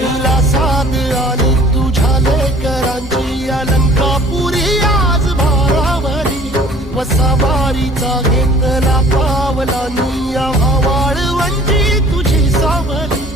तुला साध आली तुझ्या लेकरांची अलंकापुरी आज भारावरी वसावारीचा घेतला पावलानी वाळवंटी तुझी सावली